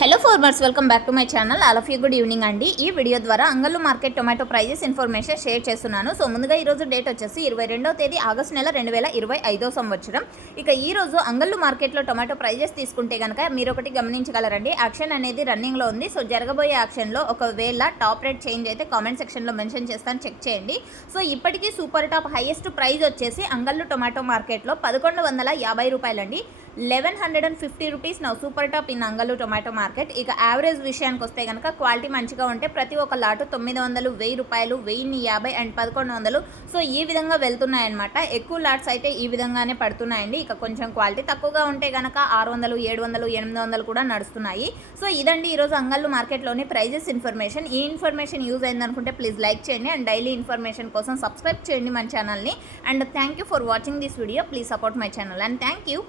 Hello farmers, welcome back to my channel. All of you good evening అండి. ఈ video ద్వారా Angallu market tomato prices information share చేస్తున్నాను. So ముందుగా ఈరోజు date వచ్చేసి 22వ తేదీ ఆగస్టు నెల 2025 సంవత్సరం. ఇక ఈ రోజు అంగళ్ళు మార్కెట్లో టొమాటో ప్రైజెస్ తీసుకుంటే కనుక మీరు ఒకటి గమనించగలరండి. యాక్షన్ అనేది రన్నింగ్లో ఉంది. సో జరగబోయే యాక్షన్లో ఒకవేళ టాప్ రేట్ చేంజ్ అయితే కామెంట్ సెక్షన్లో మెన్షన్ చేస్తాను, చెక్ చేయండి. సో ఇప్పటికీ సూపర్ టాప్ హైయెస్ట్ ప్రైజ్ వచ్చేసి అంగళ్ళు టొమాటో మార్కెట్లో 1150 రూపాయలండి. 1150 rupees now super top in Angallu tomato market. ఇక యావరేజ్ విషయానికి వస్తే కనుక క్వాలిటీ మంచిగా ఉంటే ప్రతి ఒక్క లాటు 900, 1000 రూపాయలు, 1050 అండ్ 1100. సో ఈ విధంగా వెళ్తున్నాయన్నమాట. ఎక్కువ లాట్స్ అయితే ఈ విధంగానే పడుతున్నాయండి. ఇక కొంచెం క్వాలిటీ తక్కువగా ఉంటే కనుక 600, 700, 800 కూడా నడుస్తున్నాయి. సో ఇదండి ఈరోజు అంగళ్ళు మార్కెట్లోని ప్రైజెస్ ఇన్ఫర్మేషన్. ఈ ఇన్ఫర్మేషన్ యూజ్ అయిందనుకుంటే ప్లీజ్ లైక్ చేయండి అండ్ డైలీ ఇన్ఫర్మేషన్ కోసం సబ్స్క్రైబ్ చేయండి మన ఛానల్ని. And thank you for watching this video. Please support my channel and thank you.